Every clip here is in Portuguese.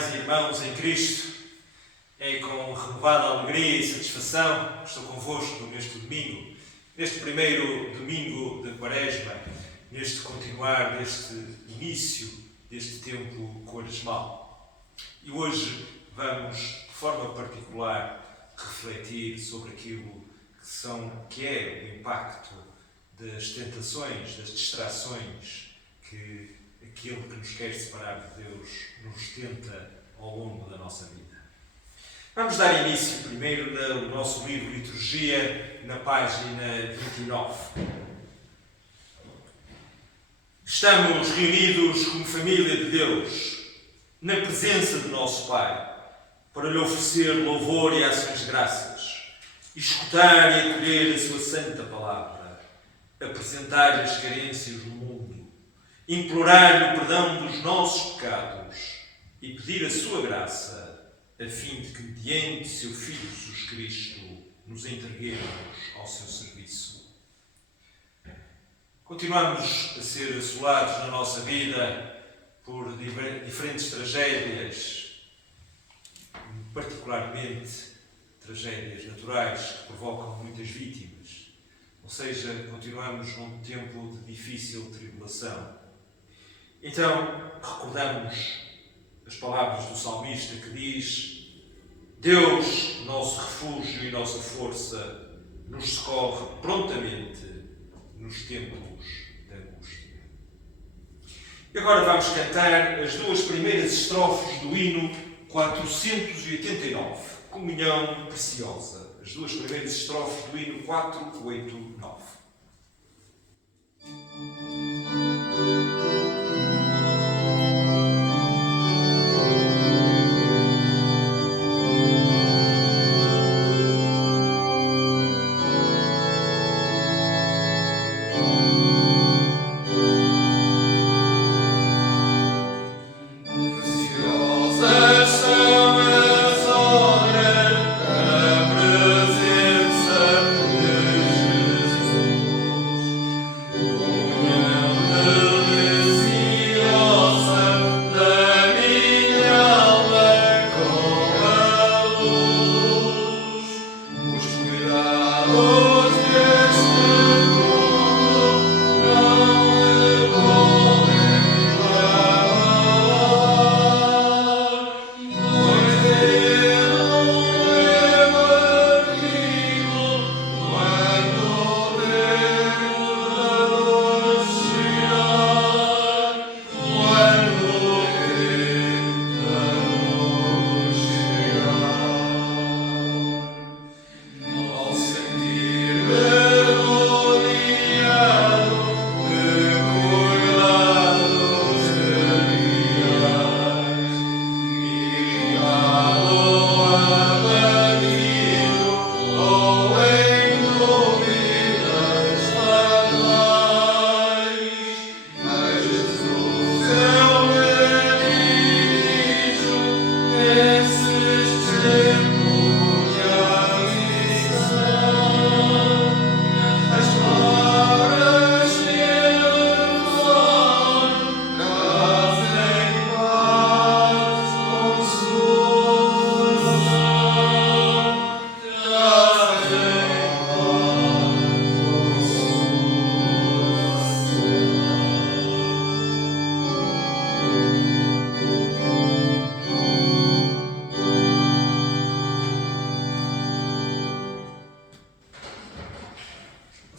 irmãs e irmãos em Cristo, é com renovada alegria e satisfação que estou convosco neste domingo, neste primeiro domingo da Quaresma, neste continuar deste início deste tempo quaresmal. E hoje vamos, de forma particular, refletir sobre aquilo que é o impacto das tentações, das distrações que aquele que nos quer separar de Deus nos tenta ao longo da nossa vida. Vamos dar início primeiro no nosso livro Liturgia, na página 29. Estamos reunidos como família de Deus, na presença de nosso Pai, para lhe oferecer louvor e ações de graças, escutar e acolher a sua santa palavra, apresentar-lhe as carências do mundo, implorar-lhe o perdão dos nossos pecados e pedir a sua graça, a fim de que, mediante seu Filho Jesus Cristo, nos entreguemos ao seu serviço. Continuamos a ser assolados na nossa vida por diferentes tragédias, particularmente tragédias naturais que provocam muitas vítimas. Ou seja, continuamos num tempo de difícil tribulação. Então, recordamos as palavras do salmista que diz: Deus, nosso refúgio e nossa força, nos socorre prontamente nos tempos de angústia. E agora vamos cantar as duas primeiras estrofes do hino 489, Comunhão Preciosa. As duas primeiras estrofes do hino 489.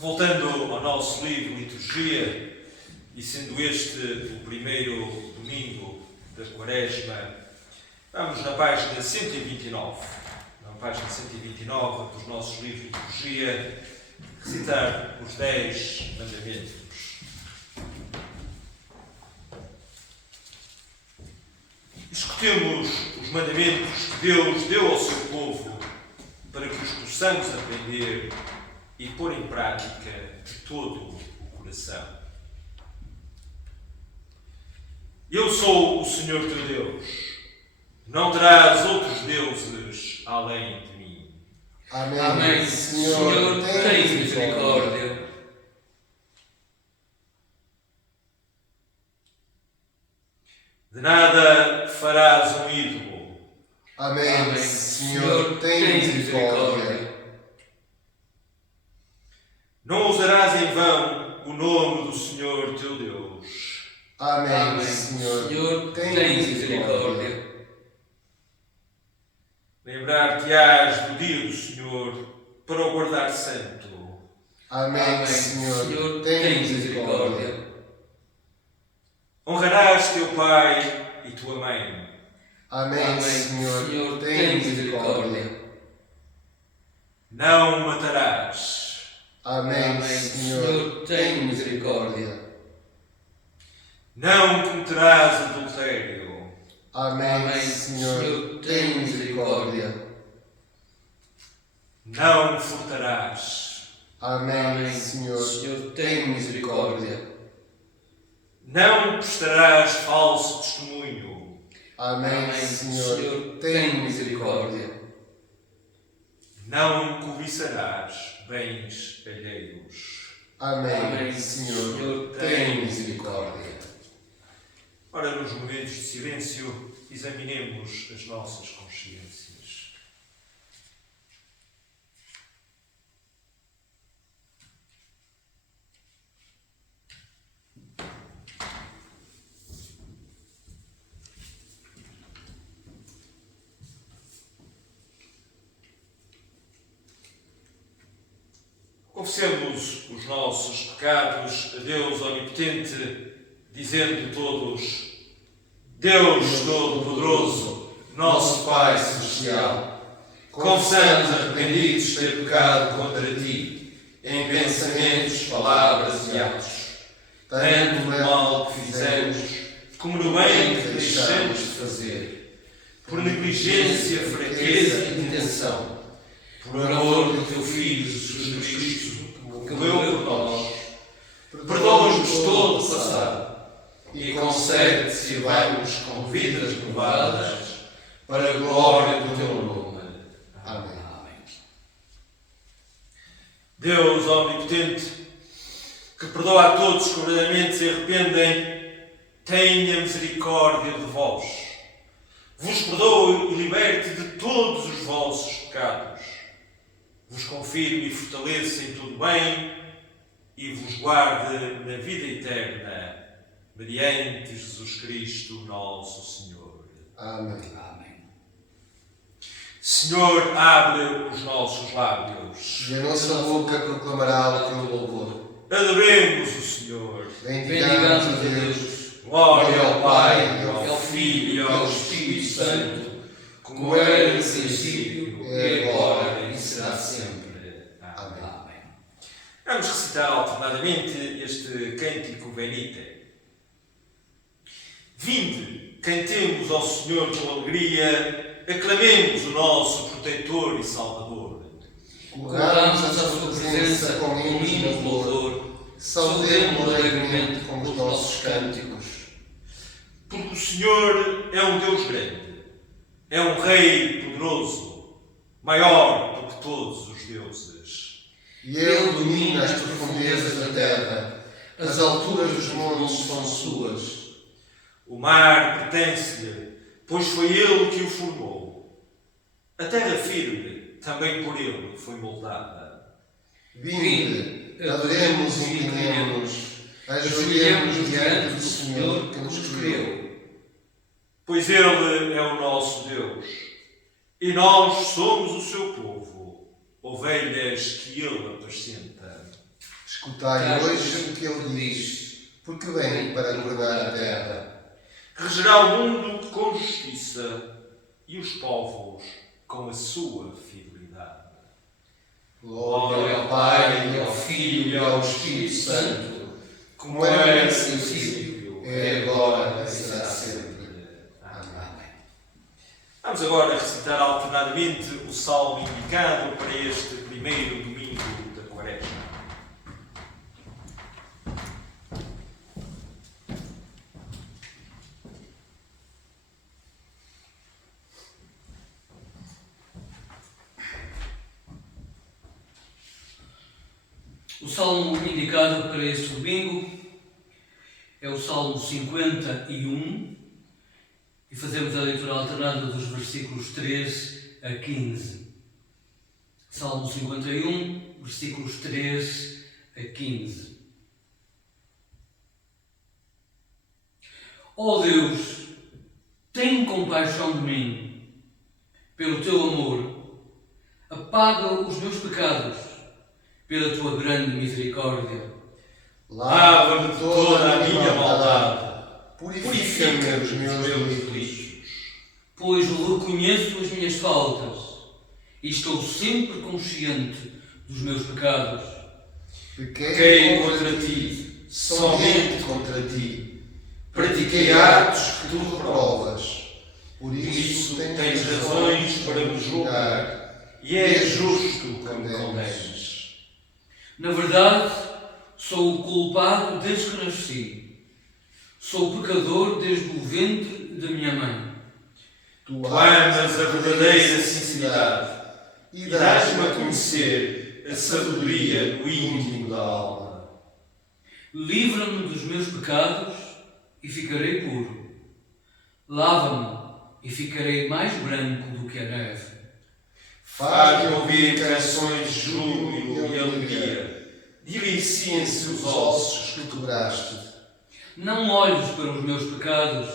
Voltando ao nosso livro Liturgia, e sendo este o primeiro domingo da Quaresma, vamos na página 129. Na página 129 dos nossos livros de Liturgia, recitar os 10 mandamentos. Escutemos os mandamentos que Deus deu ao seu povo para que os possamos aprender e pôr em prática de todo o coração. Eu sou o Senhor teu Deus. Não terás outros deuses além de mim. Amém. Amém. Senhor, tens misericórdia. De nada farás um ídolo. Amém. Senhor, tem misericórdia. Não usarás em vão o nome do Senhor teu Deus. Amém. Senhor, tem misericórdia. Lembrar-te-ás do dia do Senhor para o guardar santo. Amém. Senhor, tem misericórdia. Honrarás teu pai e tua mãe. Amém. Senhor, tem misericórdia. Não matarás. Amém. Senhor, tem misericórdia. Não cometerás adultério. Amém. Senhor, tem misericórdia. Não furtarás. Amém. Senhor, tem misericórdia. Não prestarás falso testemunho. Amém. Senhor, tem misericórdia. Não cobiçarás bens alheios. Amém. Senhor, tem misericórdia. Ora, nos momentos de silêncio, examinemos as nossas consciências. Confessemos os nossos pecados a Deus Onipotente, dizendo todos: Deus Todo-Poderoso, nosso Pai Celestial, confessamos arrependidos ter pecado contra Ti, em pensamentos, palavras e atos, tanto no mal que fizemos, como no bem que deixamos de fazer, por negligência, fraqueza e intenção, por amor do Teu Filho Jesus Cristo, que morreu por nós, perdoa-nos todo o passado e concede que sirvamos com vidas renovadas para a glória do Teu nome. Amém. Deus Omnipotente, que perdoa a todos que verdadeiramente se arrependem, tenha misericórdia de vós. Vos perdoe e liberte de todos os vossos pecados. Vos confirme e fortaleça em todo bem e vos guarde na vida eterna, mediante Jesus Cristo, nosso Senhor. Amém. Senhor, abre os nossos lábios. E a nossa boca proclamará o Teu louvor. Adoremos o Senhor. Bendigamos a Deus. Glória ao Pai, ao Filho e ao Espírito Santo, como era no princípio, e agora e será sempre. Amém. Vamos recitar alternadamente este cântico Venite. Vinde, cantemos ao Senhor com alegria, aclamemos o nosso protetor e salvador. Corramos a Sua presença com hinos de louvor. Saudemo-lo alegremente com os nossos cânticos. Porque o Senhor é um Deus grande, é um Rei poderoso, maior do que todos os deuses. E Ele domina as profundezas da terra. As alturas dos montes são suas. O mar pertence-lhe, pois foi Ele que o formou. A terra firme também por Ele foi moldada. Vinde, adoremos e inclinemos-nos, ajoelhemos diante do Senhor que nos criou. Pois Ele é o nosso Deus, e nós somos o seu povo, ovelhas que Ele apascenta. Escutai hoje o que Ele diz, porque vem para governar a terra. Regerá o mundo com justiça e os povos com a sua fidelidade. Glória ao Pai, ao Filho e ao Espírito Santo, como era no princípio, é agora e será sempre. Amém. Vamos agora recitar alternadamente o salmo indicado para este primeiro domingo da Quaresma. O salmo indicado para este domingo é o Salmo 51, e fazemos a leitura alternada dos versículos 3 a 15. Salmo 51, versículos 3 a 15. Ó Deus, tem compaixão de mim, pelo teu amor, apaga os meus pecados, pela tua grande misericórdia. Lava-me de toda a minha maldade, purifica-me dos meus delitos. Pois reconheço as minhas faltas e estou sempre consciente dos meus pecados. Pequei contra ti, somente contra ti. Pratiquei atos que tu reprovas. Por isso tens razões para me julgar, e é justo que me condenes. Na verdade, sou o culpado desde que nasci. Sou pecador desde o ventre da minha mãe. Tu amas a verdadeira sinceridade e dás-me a conhecer a sabedoria no íntimo da alma. Livra-me dos meus pecados e ficarei puro. Lava-me e ficarei mais branco do que a neve. Faz-me ouvir canções de júbilo e alegria. Diliciem-se os ossos que quebraste. Não olhes para os meus pecados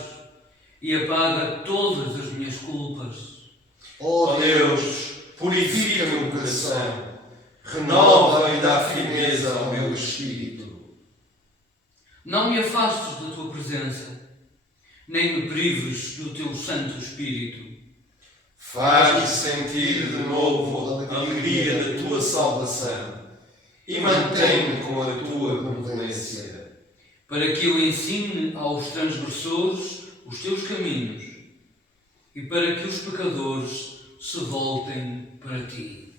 e apaga todas as minhas culpas. Ó Deus, purifica-me o coração, renova e dá firmeza ao meu espírito. Não me afastes da tua presença, nem me prives do teu Santo Espírito. Faz-me sentir de novo a alegria da tua salvação e mantém-me com a tua benevolência. Para que eu ensine aos transgressores os teus caminhos e para que os pecadores se voltem para ti.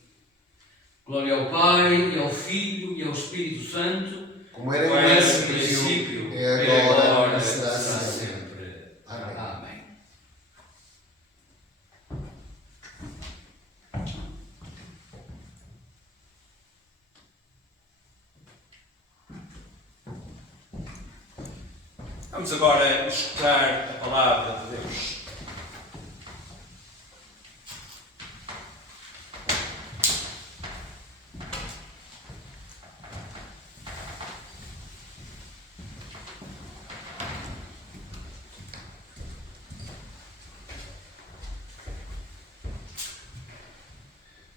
Glória ao Pai, e ao Filho, e ao Espírito Santo, como era no princípio, é agora e e será sempre. sempre. Amém. Amém. Vamos agora escutar a palavra de Deus.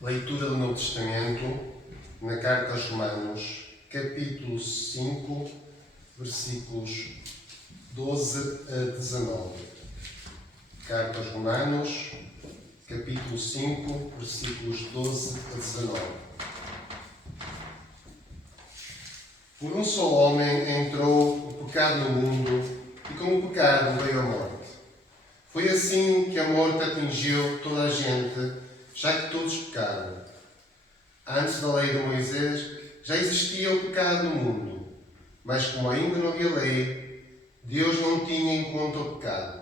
Leitura do Novo Testamento na Carta aos Romanos, capítulo 5, versículos 12 a 19. Carta aos Romanos, capítulo 5, versículos 12 a 19. Por um só homem entrou o pecado no mundo, e com o pecado veio a morte. Foi assim que a morte atingiu toda a gente, já que todos pecaram. Antes da lei de Moisés já existia o pecado no mundo, mas como ainda não havia lei, Deus não tinha em conta o pecado.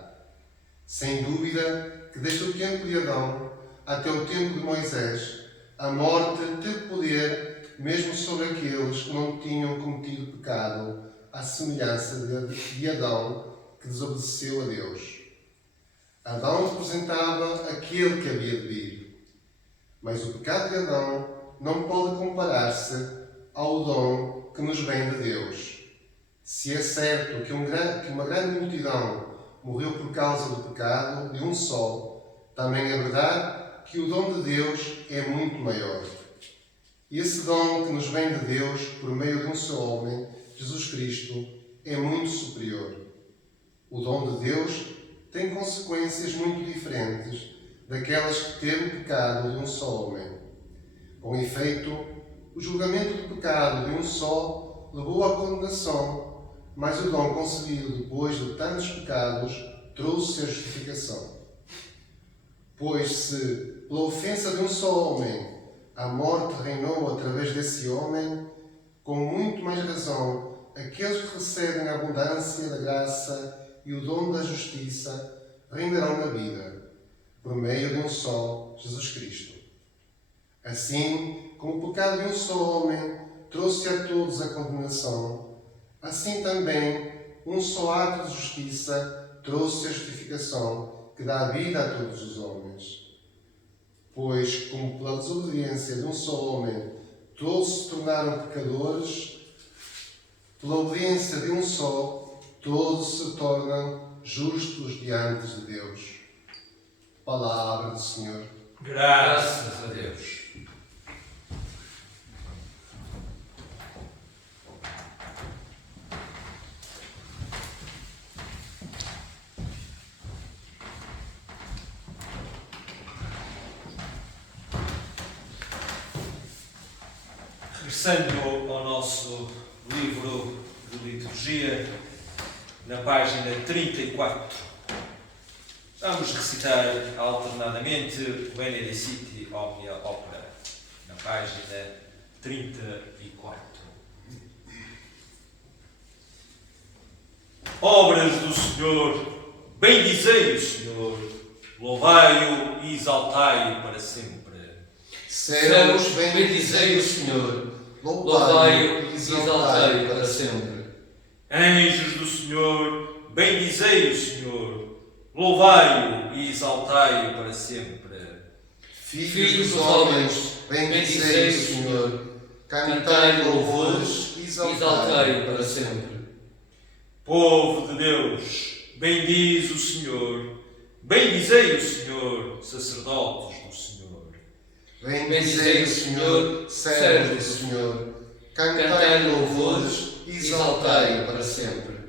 Sem dúvida que desde o tempo de Adão até o tempo de Moisés, a morte teve poder mesmo sobre aqueles que não tinham cometido pecado, à semelhança de Adão, que desobedeceu a Deus. Adão representava aquele que havia de vir. Mas o pecado de Adão não pode comparar-se ao dom que nos vem de Deus. Se é certo que uma grande multidão morreu por causa do pecado de um só, também é verdade que o dom de Deus é muito maior. E esse dom que nos vem de Deus por meio de um só homem, Jesus Cristo, é muito superior. O dom de Deus tem consequências muito diferentes daquelas que teve o pecado de um só homem. Com efeito, o julgamento do pecado de um só levou à condenação, mas o dom concedido depois de tantos pecados trouxe a justificação. Pois se, pela ofensa de um só homem, a morte reinou através desse homem, com muito mais razão, aqueles que recebem a abundância da graça e o dom da justiça reinarão na vida, por meio de um só, Jesus Cristo. Assim, como o pecado de um só homem trouxe a todos a condenação, assim também um só ato de justiça trouxe a justificação que dá vida a todos os homens. Pois, como pela desobediência de um só homem todos se tornaram pecadores, pela obediência de um só, todos se tornam justos diante de Deus. Palavra do Senhor. Graças a Deus. Regressando ao nosso livro de liturgia, na página 34, vamos recitar alternadamente o Benedicite Omnia Opera, na página 34. Obras do Senhor, bendizei o Senhor, louvai-o e exaltai-o para sempre. Céus, bendizei o Senhor, louvai-o e exaltai-o para sempre. Anjos do Senhor, bendizei o Senhor, louvai-o e exaltai-o para sempre. Filhos dos homens, bendizei o Senhor, cantai louvores e exaltai-o para sempre. Povo de Deus, bendiz o Senhor, bendizei o Senhor, sacerdotes do Senhor. Bendizei o Senhor, servos do Senhor, cantai louvores e exaltai-o para sempre.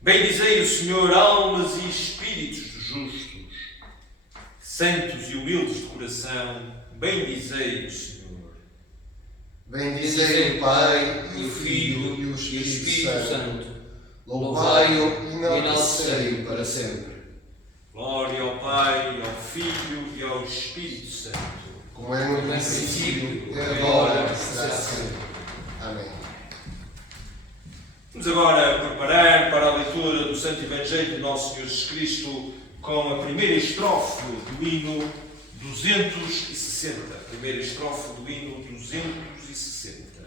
Bendizei o Senhor, almas e espíritos dos justos, santos e humildes de coração, bendizei o Senhor. Bendizei o Pai, e o Filho, e o Espírito Santo. Louvai-o e enaltecei-o para sempre. Glória ao Pai, ao Filho e ao Espírito Santo. Como é no princípio, e agora, e será sempre. Amém. Vamos agora preparar para a leitura do Santo Evangelho de Nosso Senhor Jesus Cristo com a primeira estrofe do hino 260. Primeira estrofe do hino 260.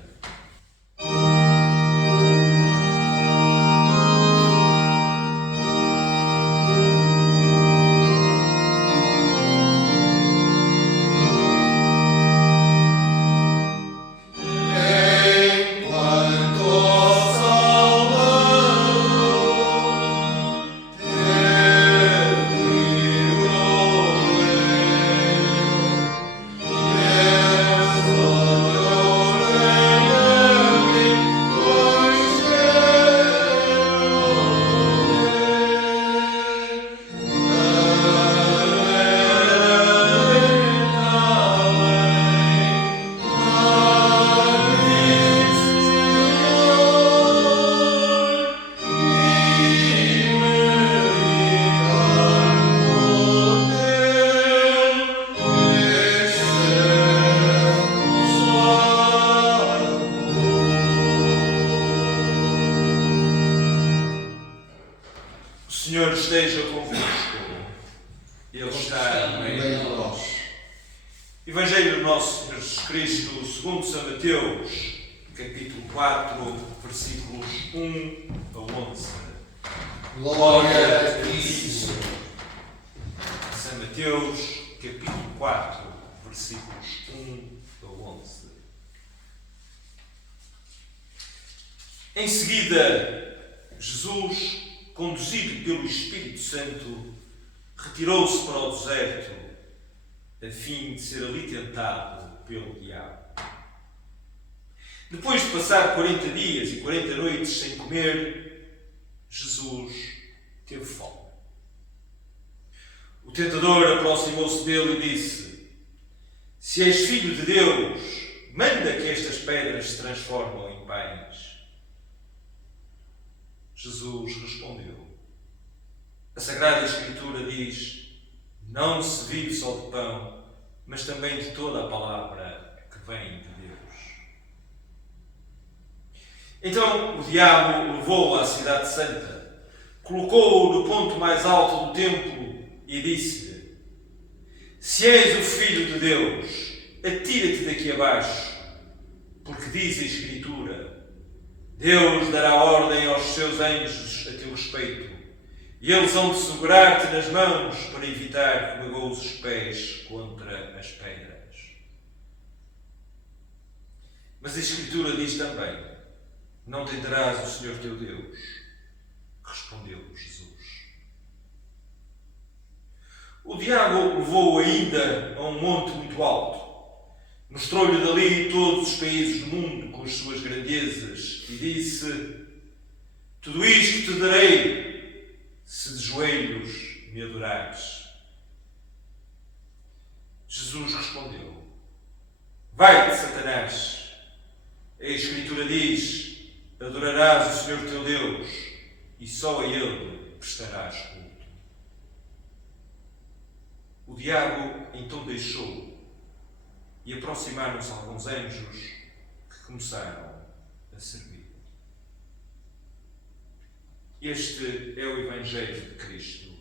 O Senhor esteja convosco. Ele está no meio de nós. Evangelho do Nosso Senhor Jesus Cristo, segundo São Mateus, capítulo 4, versículos 1 a 11. Glória a ti, Senhor. São Mateus, capítulo 4, versículos 1 a 11. Em seguida, Jesus, conduzido pelo Espírito Santo, retirou-se para o deserto, a fim de ser ali tentado pelo diabo. Depois de passar 40 dias e 40 noites sem comer, Jesus teve fome. O tentador aproximou-se dele e disse: Se és filho de Deus, manda que estas pedras se transformem em pães. Jesus respondeu: A Sagrada Escritura diz: Não se vive só de pão, mas também de toda a palavra que vem de Deus. Então o diabo levou-o à cidade santa, colocou-o no ponto mais alto do templo e disse-lhe: Se és o Filho de Deus, atira-te daqui abaixo, porque diz a Escritura: Deus dará ordem aos seus anjos a teu respeito, e eles hão de segurar-te nas mãos para evitar que magoes os pés contra as pedras. Mas a Escritura diz também: não tentarás o Senhor teu Deus. Respondeu Jesus. O diabo levou-o ainda a um monte muito alto. Mostrou-lhe dali todos os países do mundo com as suas grandezas e disse: tudo isto te darei se de joelhos me adorares. Jesus respondeu: vai-te, Satanás. A Escritura diz: adorarás o Senhor teu Deus e só a Ele prestarás culto. O diabo então deixou e aproximaram-se alguns anjos que começaram a servir. Este é o Evangelho de Cristo.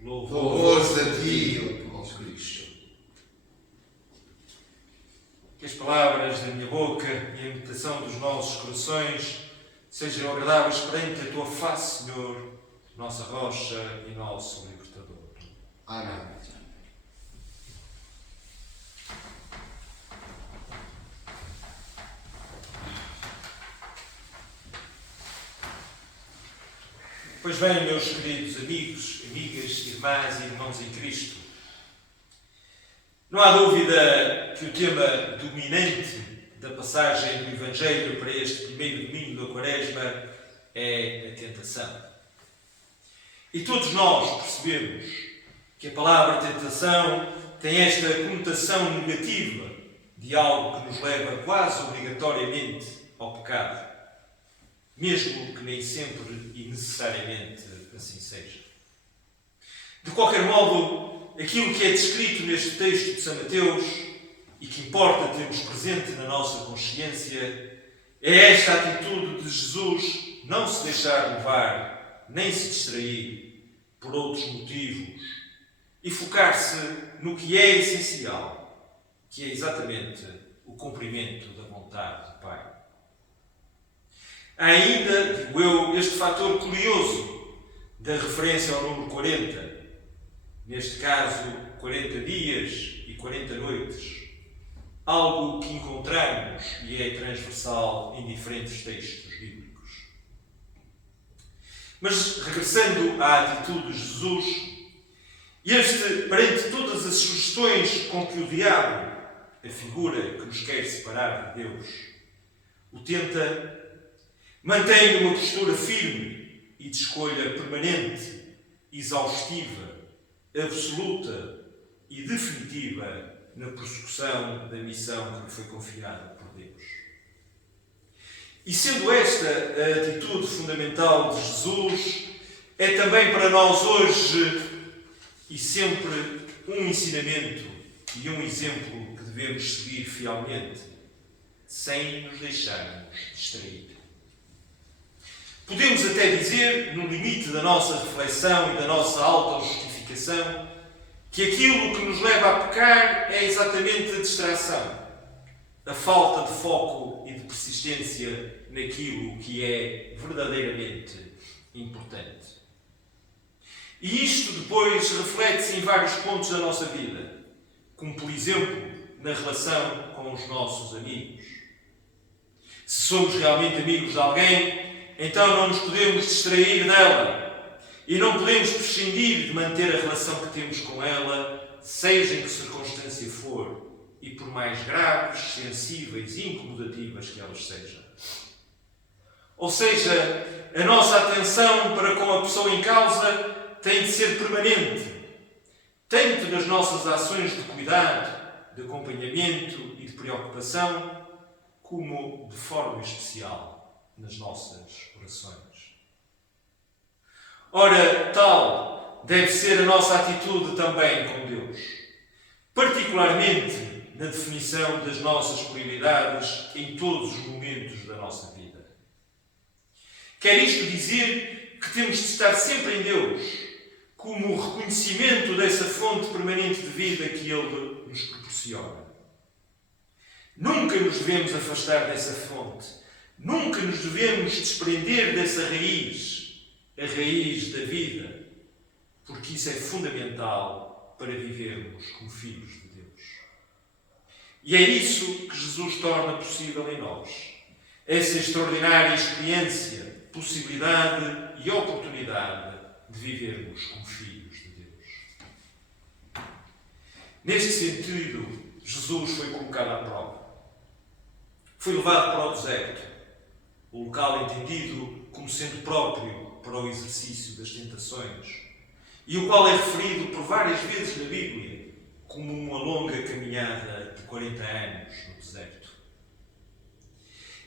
Louvores a ti, ó Cristo. Que as palavras da minha boca e a meditação dos nossos corações sejam agradáveis perante a tua face, Senhor, nossa rocha e nosso libertador. Amém. Pois bem, meus queridos amigos, amigas, irmãs e irmãos em Cristo, não há dúvida que o tema dominante da passagem do Evangelho para este primeiro domingo da Quaresma é a tentação. E todos nós percebemos que a palavra tentação tem esta conotação negativa de algo que nos leva quase obrigatoriamente ao pecado, mesmo que nem sempre e necessariamente assim seja. De qualquer modo, aquilo que é descrito neste texto de São Mateus e que importa termos presente na nossa consciência é esta atitude de Jesus não se deixar levar nem se distrair por outros motivos e focar-se no que é essencial, que é exatamente o cumprimento da vontade do Pai. Há ainda, digo eu, este fator curioso da referência ao número 40, neste caso 40 dias e 40 noites, algo que encontramos e é transversal em diferentes textos bíblicos. Mas, regressando à atitude de Jesus, este, perante todas as sugestões com que o diabo, a figura que nos quer separar de Deus, o tenta, mantém uma postura firme e de escolha permanente, exaustiva, absoluta e definitiva na prossecução da missão que lhe foi confiada por Deus. E sendo esta a atitude fundamental de Jesus, é também para nós hoje e sempre um ensinamento e um exemplo que devemos seguir fielmente, sem nos deixarmos distrair. Podemos até dizer, no limite da nossa reflexão e da nossa autojustificação, que aquilo que nos leva a pecar é exatamente a distração, a falta de foco e de persistência naquilo que é verdadeiramente importante. E isto depois reflete-se em vários pontos da nossa vida, como por exemplo na relação com os nossos amigos. Se somos realmente amigos de alguém, então não nos podemos distrair dela e não podemos prescindir de manter a relação que temos com ela, seja em que circunstância for e por mais graves, sensíveis e incomodativas que elas sejam. Ou seja, a nossa atenção para com a pessoa em causa tem de ser permanente, tanto nas nossas ações de cuidado, de acompanhamento e de preocupação, como de forma especial nas nossas orações. Ora, tal deve ser a nossa atitude também com Deus, particularmente na definição das nossas prioridades em todos os momentos da nossa vida. Quer isto dizer que temos de estar sempre em Deus, como o reconhecimento dessa fonte permanente de vida que Ele nos proporciona. Nunca nos devemos afastar dessa fonte, nunca nos devemos desprender dessa raiz, a raiz da vida, porque isso é fundamental para vivermos como filhos de Deus. E é isso que Jesus torna possível em nós. Essa extraordinária experiência, possibilidade e oportunidade de vivermos como filhos de Deus. Neste sentido, Jesus foi colocado à prova. Foi levado para o deserto, o local entendido como sendo próprio para o exercício das tentações, e o qual é referido por várias vezes na Bíblia como uma longa caminhada de 40 anos no deserto.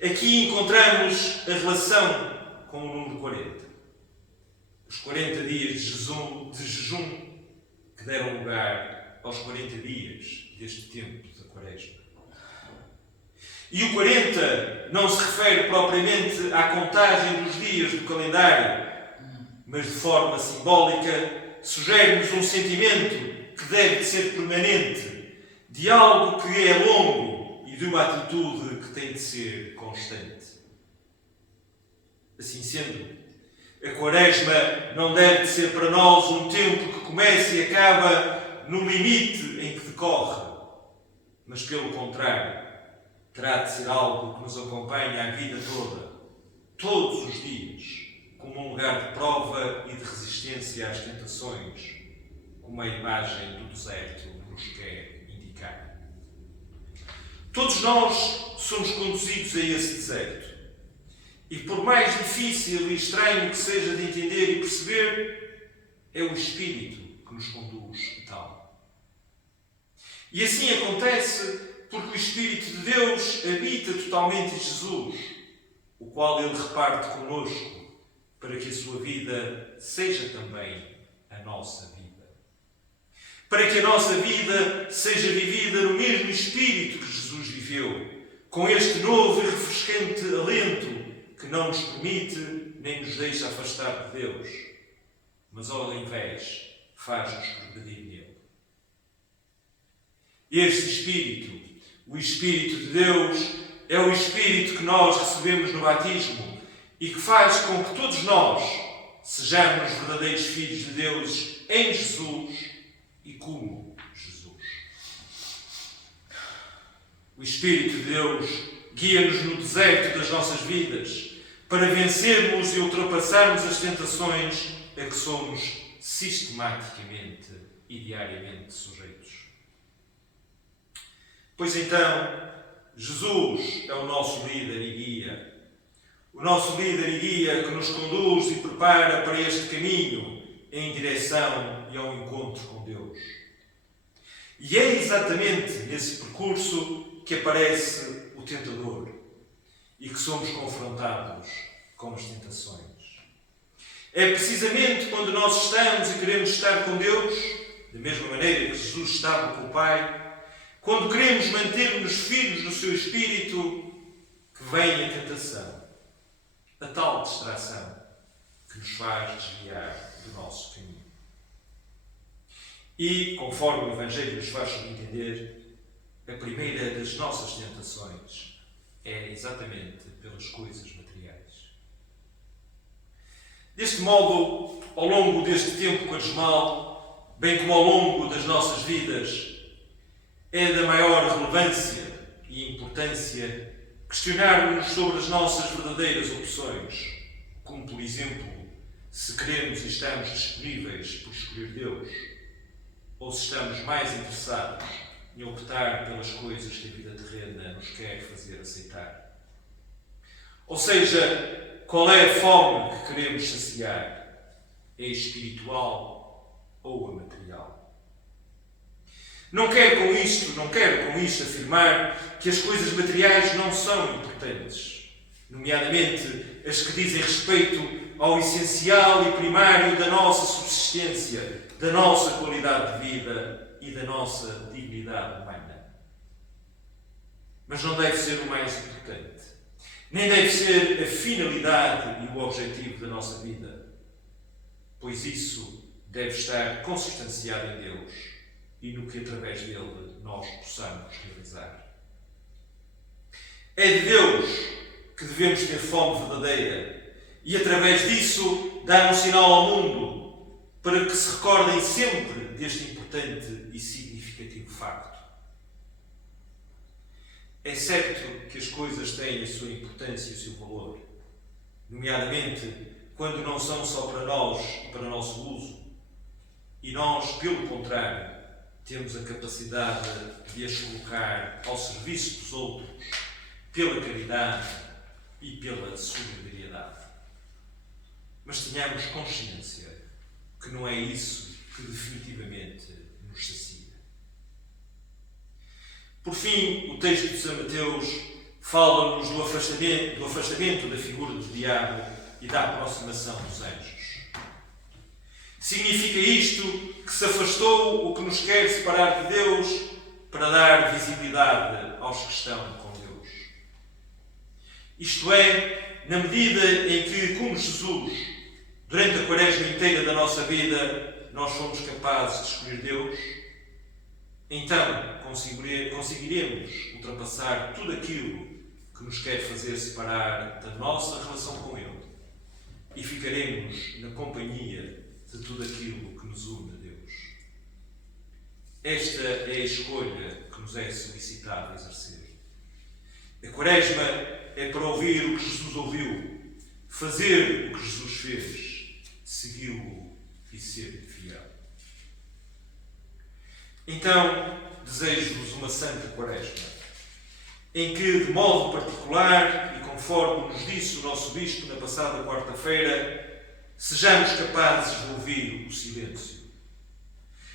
Aqui encontramos a relação com o número 40. Os 40 dias de jejum que deram lugar aos 40 dias deste tempo da Quaresma. E o 40 não se refere propriamente à contagem dos dias do calendário, mas de forma simbólica sugere-nos um sentimento que deve de ser permanente, de algo que é longo e de uma atitude que tem de ser constante. Assim sendo, a Quaresma não deve de ser para nós um tempo que começa e acaba no limite em que decorre, mas pelo contrário, terá de ser algo que nos acompanha a vida toda, todos os dias, como um lugar de prova e de resistência às tentações, como a imagem do deserto nos quer indicar. Todos nós somos conduzidos a esse deserto. E por mais difícil e estranho que seja de entender e perceber, é o Espírito que nos conduz a tal. E assim acontece porque o Espírito de Deus habita totalmente em Jesus, o qual Ele reparte connosco, para que a sua vida seja também a nossa vida. Para que a nossa vida seja vivida no mesmo Espírito que Jesus viveu, com este novo e refrescante alento que não nos permite nem nos deixa afastar de Deus, mas ao invés faz-nos progredir nele. Este Espírito, o Espírito de Deus, é o Espírito que nós recebemos no batismo e que faz com que todos nós sejamos verdadeiros filhos de Deus em Jesus e como Jesus. O Espírito de Deus guia-nos no deserto das nossas vidas para vencermos e ultrapassarmos as tentações a que somos sistematicamente e diariamente sujeitos. Pois então, Jesus é o nosso líder e guia. O nosso líder e guia que nos conduz e prepara para este caminho em direção e ao encontro com Deus. E é exatamente nesse percurso que aparece o tentador e que somos confrontados com as tentações. É precisamente quando nós estamos e queremos estar com Deus, da mesma maneira que Jesus estava com o Pai, quando queremos manter-nos firmes no seu Espírito, que vem a tentação, a tal distração que nos faz desviar do nosso caminho. E, conforme o Evangelho nos faz subentender, a primeira das nossas tentações é exatamente pelas coisas materiais. Deste modo, ao longo deste tempo quaresmal, bem como ao longo das nossas vidas, é da maior relevância e importância questionarmos sobre as nossas verdadeiras opções, como, por exemplo, se queremos e estamos disponíveis por escolher Deus, ou se estamos mais interessados em optar pelas coisas que a vida terrena nos quer fazer aceitar. Ou seja, qual é a fome que queremos saciar? É espiritual ou a material? Não quero com isto afirmar que as coisas materiais não são importantes, nomeadamente as que dizem respeito ao essencial e primário da nossa subsistência, da nossa qualidade de vida e da nossa dignidade humana. Mas não deve ser o mais importante, nem deve ser a finalidade e o objetivo da nossa vida, pois isso deve estar consubstanciado em Deus e no que através dele nós possamos realizar. É de Deus que devemos ter fome verdadeira e através disso dar um sinal ao mundo para que se recordem sempre deste importante e significativo facto. É certo que as coisas têm a sua importância e o seu valor, nomeadamente quando não são só para nós e para nosso uso, e nós, pelo contrário, temos a capacidade de as colocar ao serviço dos outros pela caridade e pela solidariedade. Mas tenhamos consciência que não é isso que definitivamente nos sacia. Por fim, o texto de São Mateus fala-nos do afastamento da figura do diabo e da aproximação dos anjos. Significa isto que se afastou o que nos quer separar de Deus para dar visibilidade aos que estão com Deus. Isto é, na medida em que, como Jesus, durante a quaresma inteira da nossa vida, nós somos capazes de escolher Deus, então conseguiremos ultrapassar tudo aquilo que nos quer fazer separar da nossa relação com Ele e ficaremos na companhia de tudo aquilo que nos une a Deus. Esta é a escolha que nos é solicitado exercer. A quaresma é para ouvir o que Jesus ouviu, fazer o que Jesus fez, segui-lo e ser fiel. Então, desejo-vos uma santa quaresma, em que, de modo particular, e conforme nos disse o nosso Bispo na passada quarta-feira, sejamos capazes de ouvir o silêncio.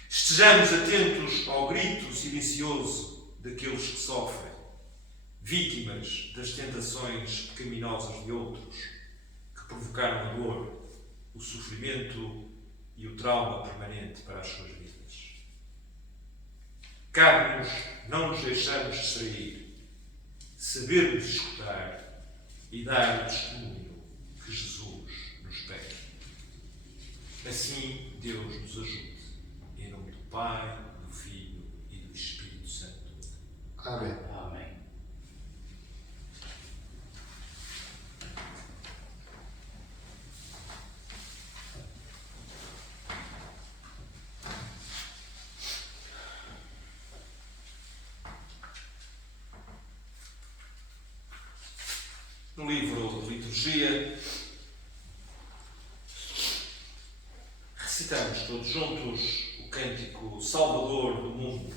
Estejamos atentos ao grito silencioso daqueles que sofrem, vítimas das tentações pecaminosas de outros, que provocaram a dor, o sofrimento e o trauma permanente para as suas vidas. Cabe-nos não nos deixarmos distrair, sabermos escutar e dar o testemunho que Jesus nos pede. Assim, Deus nos ajude. Em nome do Pai, do Filho e do Espírito Santo. Amém. Amém. No livro de liturgia, recitamos todos juntos o cântico Salvador do mundo.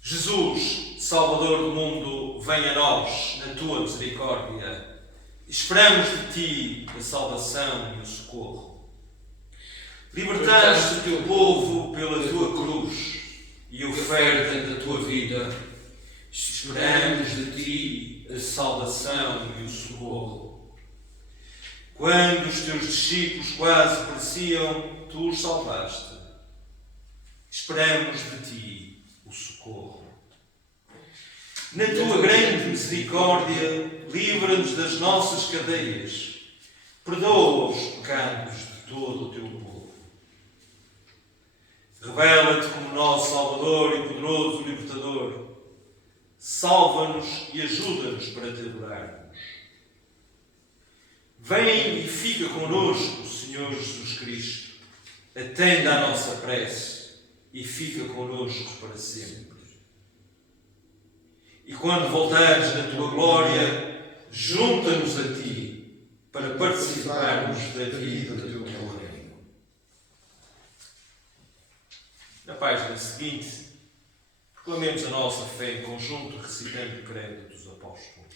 Jesus, Salvador do mundo, vem a nós na tua misericórdia. Esperamos de ti a salvação e o socorro. Libertaste o teu povo pela tua cruz e oferta da tua vida. Esperamos de ti a salvação e o socorro. Quando os teus discípulos quase pereciam, tu os salvaste. Esperamos de ti o socorro. Na tua grande misericórdia, livra-nos das nossas cadeias. Perdoa os pecados de todo o teu povo. Revela-te como nosso Salvador e poderoso Libertador. Salva-nos e ajuda-nos para te adorarmos. Vem e fica connosco, Senhor Jesus Cristo. Atende à nossa prece e fica connosco para sempre. E quando voltares na tua glória, junta-nos a ti para participarmos da vida do teu reino. Na página seguinte, proclamemos a nossa fé em conjunto, recitando o credo dos apóstolos.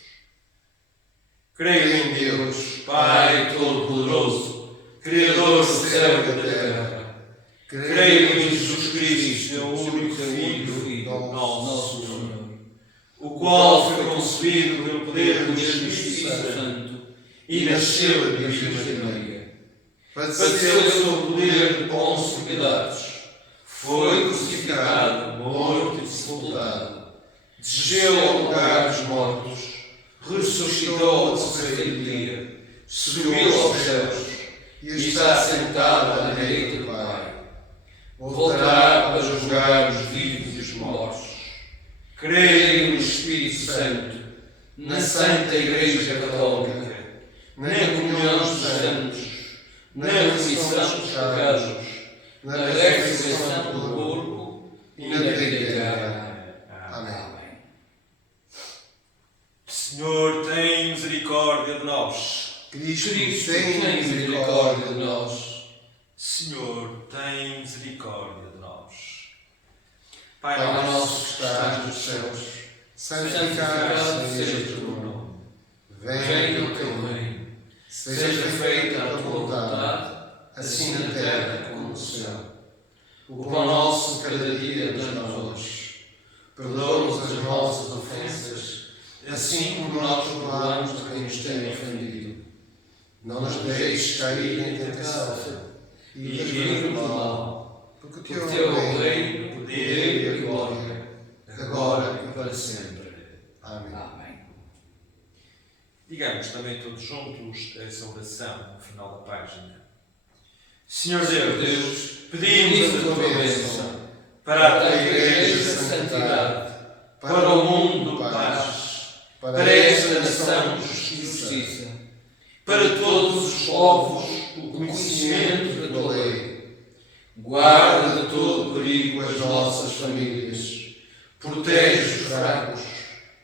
Creio em Deus, Pai Todo-Poderoso, Criador do céu e da terra. Creio em Jesus Cristo, seu único Filho, nosso Senhor, o qual foi concebido pelo poder do Espírito Santo e nasceu da Virgem Maria. Padeceu sob o poder de Pôncio Pilatos. Foi crucificado, morto e sepultado. Desceu ao lugar dos mortos. Ressuscitou ao terceiro dia. Subiu aos céus. E está sentado à direita do Pai. Voltará para julgar os vivos e os mortos. creio no Espírito Santo, na Santa Igreja Católica, na comunhão dos santos, na remissão dos pecados, na ressurreição do corpo e na vida eterna. Amém. Senhor, tem misericórdia de nós. Cristo, Cristo, tem tem misericórdia de nós. Senhor, tem misericórdia de nós. Pai Pai nosso, nosso que estás nos céus, santificado seja o teu nome. Venha o teu reino. Seja feita a tua vontade, assim na terra como no céu. O pão nosso de cada dia dá-nos hoje. Perdoa-nos as nossas ofensas, assim como nós perdoamos a quem nos tem ofendido. Não nos deixes cair em tentação e livra-nos do mal, porque o teu é o reino, o poder e a glória, agora e para sempre. Amém. digamos também todos juntos essa oração no final da página. Senhor Deus, pedimos a tua bênção para a tua Igreja de santidade, para o mundo paz, para esta nação justiça, para todos os povos o conhecimento da tua lei. Guarda de todo perigo as nossas famílias, protege os fracos,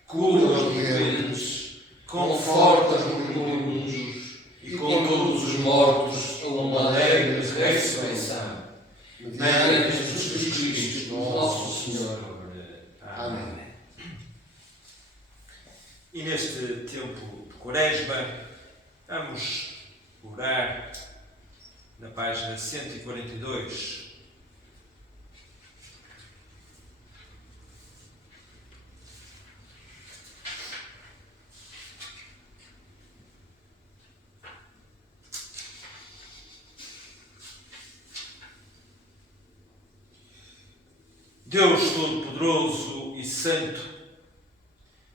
cura os doentes, conforta os moribundos e com todos os mortos a uma alegre ressurreição. Mediante Jesus Cristo, nosso Senhor. Amém. E neste tempo de Quaresma, vamos orar na página 142. Deus Todo-Poderoso e Santo,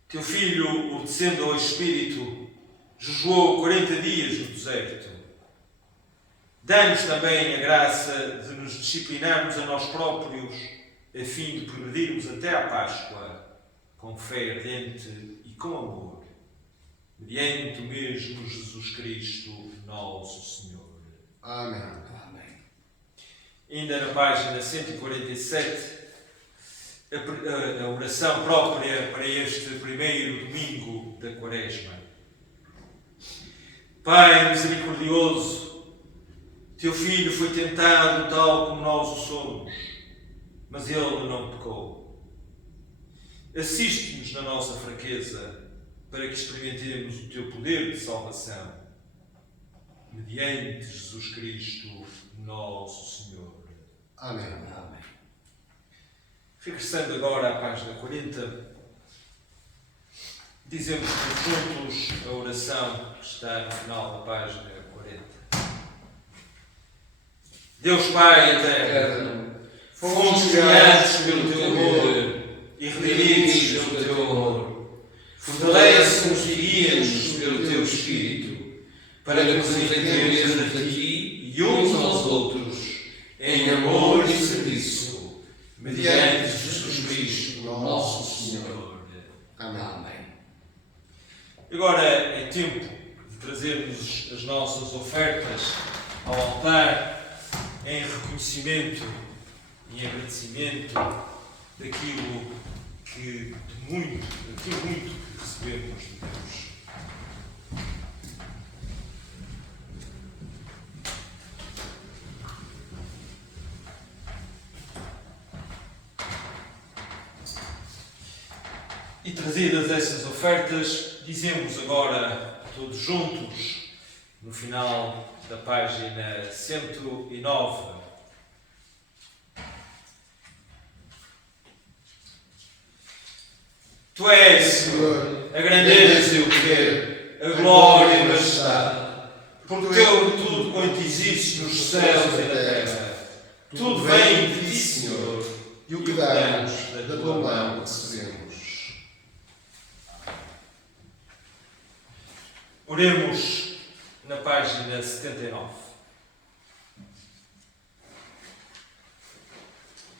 teu Filho, obedecendo ao Espírito, jejuou 40 dias no deserto. Dá-nos também a graça de nos disciplinarmos a nós próprios, a fim de progredirmos até à Páscoa, com fé ardente e com amor, mediante o mesmo Jesus Cristo, nosso Senhor. Amém. Ainda na página 147, a oração própria para este primeiro domingo da Quaresma. Pai misericordioso, teu Filho foi tentado tal como nós o somos, mas ele não pecou. Assiste-nos na nossa fraqueza para que experimentemos o teu poder de salvação, mediante Jesus Cristo, nosso Senhor. Amém. Regressando agora à página 40, dizemos juntos a oração que está no final da página 40. Deus Pai eterno, fomos criados pelo teu amor e redimidos pelo teu amor. Fortalece-nos e guia-nos pelo teu Espírito, para que nos entendemos a ti e uns aos outros, em amor e serviço, mediante Jesus Cristo, nosso Senhor. Amém. Agora é tempo de trazermos as nossas ofertas ao altar em reconhecimento e em agradecimento daquilo que muito que recebemos de Deus. E trazidas essas ofertas, dizemos agora todos juntos, no final da página 109. Tu és, Senhor, a grandeza e o poder, a glória e a majestade, porque teu tudo quanto existe nos céus e na terra. Tudo vem de ti, Senhor, E o que damos da tua mão recebemos. Oremos na página 79,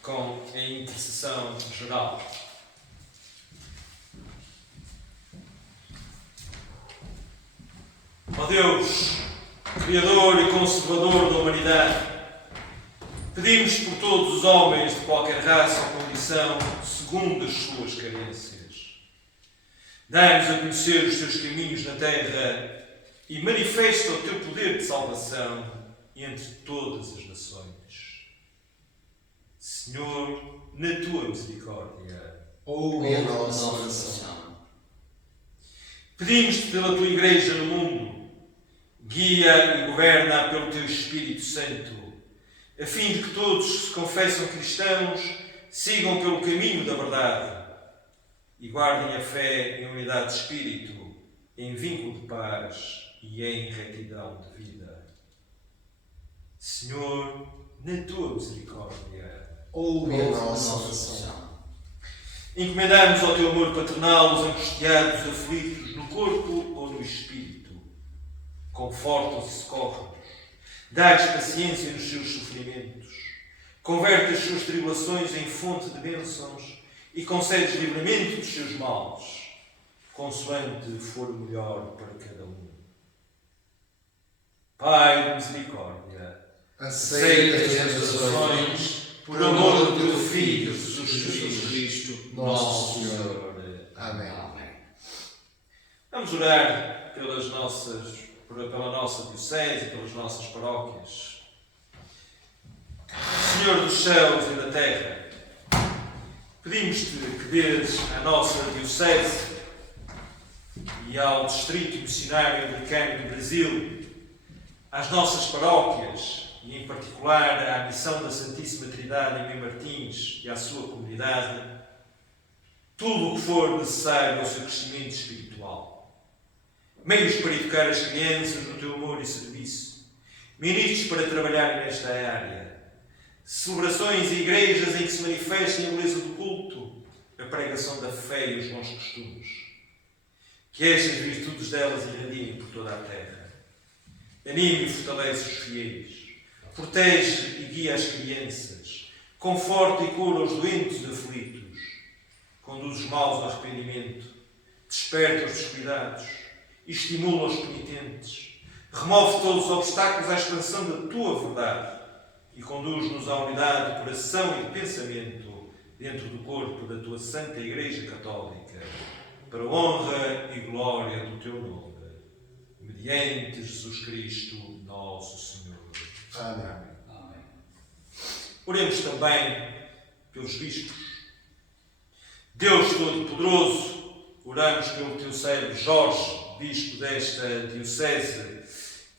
com a intercessão geral. Ó Deus, Criador e Conservador da humanidade, pedimos por todos os homens de qualquer raça ou condição, segundo as suas carências. Dá-nos a conhecer os teus caminhos na terra e manifesta o teu poder de salvação entre todas as nações. Senhor, na tua misericórdia, ouve a nossa oração. Pedimos-te pela tua Igreja no mundo, guia e governa pelo teu Espírito Santo, a fim de que todos que se confessam cristãos sigam pelo caminho da verdade e guardem a fé em unidade de espírito, em vínculo de paz e em retidão de vida. Senhor, na tua misericórdia, Ouve a nossa oração. encomendamos ao teu amor paternal os angustiados, aflitos, no corpo ou no espírito. Conforta-os e socorre-os. Dá-lhes paciência nos seus sofrimentos. Converte as suas tribulações em fonte de bênçãos e concede livramento dos seus males, consoante for melhor para cada um. Pai de misericórdia, aceita estas orações por amor do teu Filho, Jesus Cristo, nosso Senhor. Amém. Vamos orar pela nossa diocese e pelas nossas paróquias. Senhor dos céus e da terra, pedimos-te que dês à nossa diocese e ao Distrito Missionário Anglicano do Brasil, às nossas paróquias e, em particular, à missão da Santíssima Trindade em Mãe Martins e à sua comunidade, tudo o que for necessário ao seu crescimento espiritual. Meios para educar as crianças no teu amor e serviço, ministros para trabalharem nesta área, celebrações e igrejas em que se manifestem a beleza do culto, a pregação da fé e os bons costumes. Que estas virtudes delas irradiem por toda a terra. Anime e fortalece os fiéis. Protege e guia as crianças. Conforta e cura os doentes e aflitos. Conduz os maus ao arrependimento. Desperta os descuidados. Estimula os penitentes. Remove todos os obstáculos à expansão da tua verdade. E conduz-nos à unidade de coração e de pensamento dentro do corpo da tua Santa Igreja Católica, para a honra e glória do teu nome. Mediante Jesus Cristo, nosso Senhor. Amém. Amém. Oremos também pelos bispos. Deus Todo-Poderoso, oramos pelo teu servo Jorge, bispo desta diocese,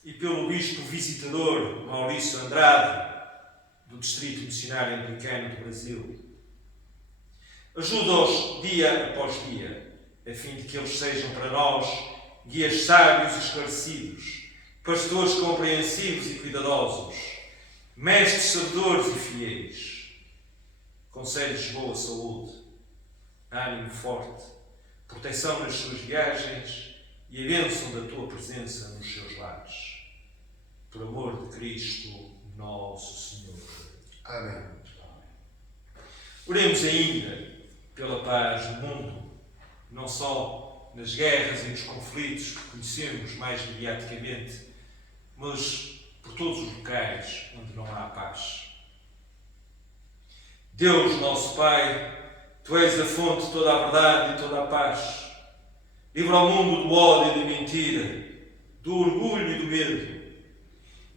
e pelo bispo visitador Maurício Andrade, do Distrito Missionário Anglicano do Brasil. Ajuda-os dia após dia, a fim de que eles sejam para nós guias sábios e esclarecidos, pastores compreensivos e cuidadosos, mestres sabedores e fiéis. Concede-lhes boa saúde, ânimo forte, proteção nas suas viagens e a bênção da tua presença nos seus lares. Por amor de Cristo, nosso Senhor. Amém. Oremos ainda pela paz no mundo, não só nas guerras e nos conflitos que conhecemos mais mediaticamente, mas por todos os locais onde não há paz. Deus, nosso Pai, Tu és a fonte de toda a verdade e toda a paz. Livra o mundo do ódio e da mentira, do orgulho e do medo.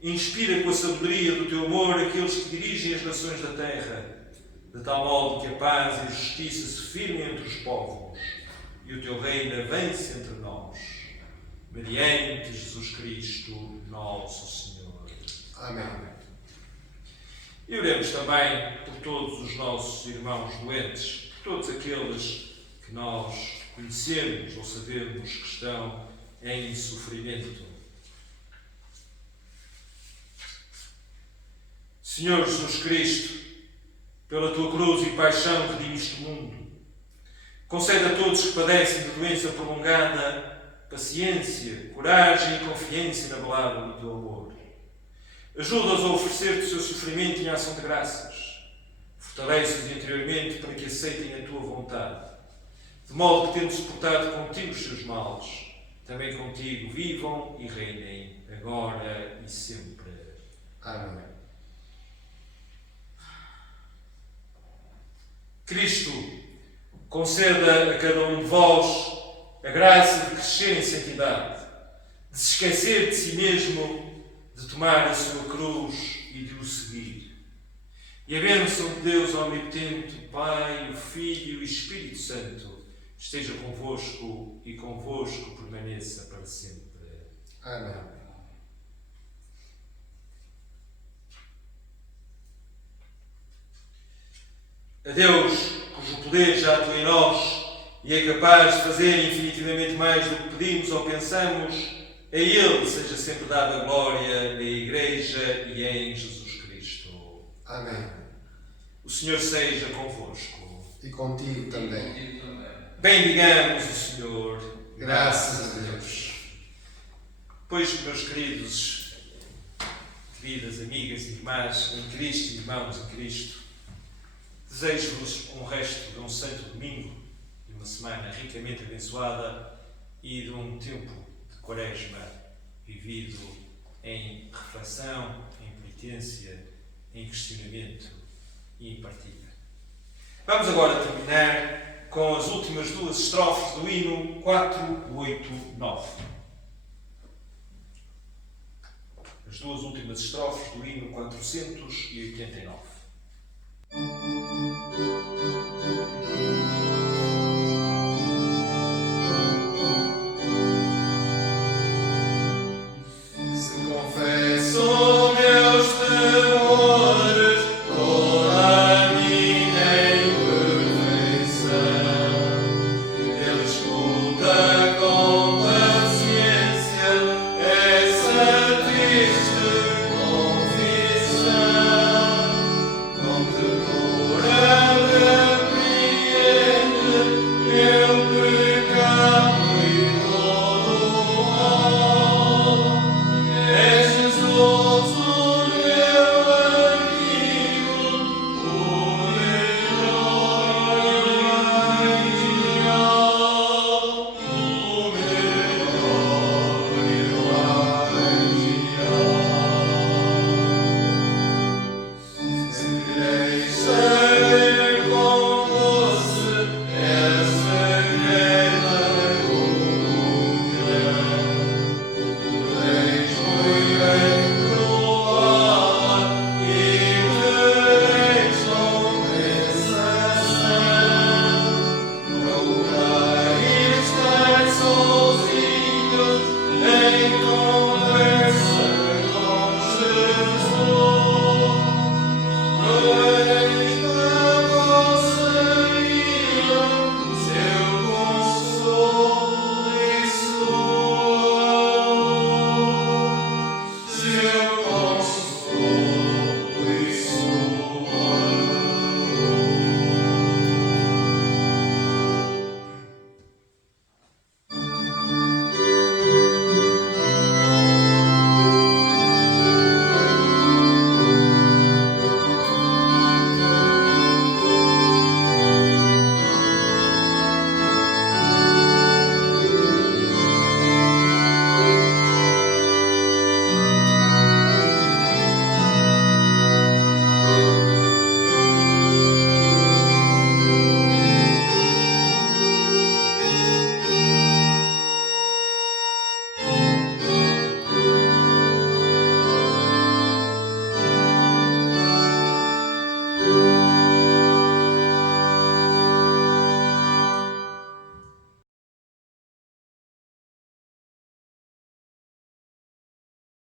Inspira com a sabedoria do Teu amor aqueles que dirigem as nações da terra, de tal modo que a paz e a justiça se firmem entre os povos e o Teu reino avance entre nós. Mediante Jesus Cristo, nosso Senhor. Amém. E oremos também por todos os nossos irmãos doentes, por todos aqueles que nós conhecemos ou sabemos que estão em sofrimento. Senhor Jesus Cristo, pela Tua cruz e paixão redimiste o mundo. Concede a todos que padecem de doença prolongada paciência, coragem e confiança inabalável no Teu amor. Ajuda-os a oferecer-te o seu sofrimento em ação de graças. Fortalece-os interiormente para que aceitem a Tua vontade, de modo que, tendo suportado contigo os seus males, também contigo vivam e reinem, agora e sempre. Amém. Cristo, conceda a cada um de vós a graça de crescer em santidade, de se esquecer de si mesmo, de tomar a sua cruz e de o seguir. E a bênção de Deus Omnipotente, o Pai, o Filho e o Espírito Santo esteja convosco e convosco permaneça para sempre. Amém. A Deus, cujo poder já atua em nós e é capaz de fazer infinitivamente mais do que pedimos ou pensamos, a Ele seja sempre dada a glória na Igreja e em Jesus Cristo. Amém. O Senhor seja convosco. E contigo também. Bendigamos o Senhor. Graças a Deus. Pois, meus queridas amigas e irmãs em Cristo e irmãos em Cristo, desejo-vos um resto de um santo domingo, de uma semana ricamente abençoada e de um tempo de quaresma vivido em reflexão, em penitência, em questionamento e em partilha. Vamos agora terminar com as últimas duas estrofes do hino 489. As duas últimas estrofes do hino 489.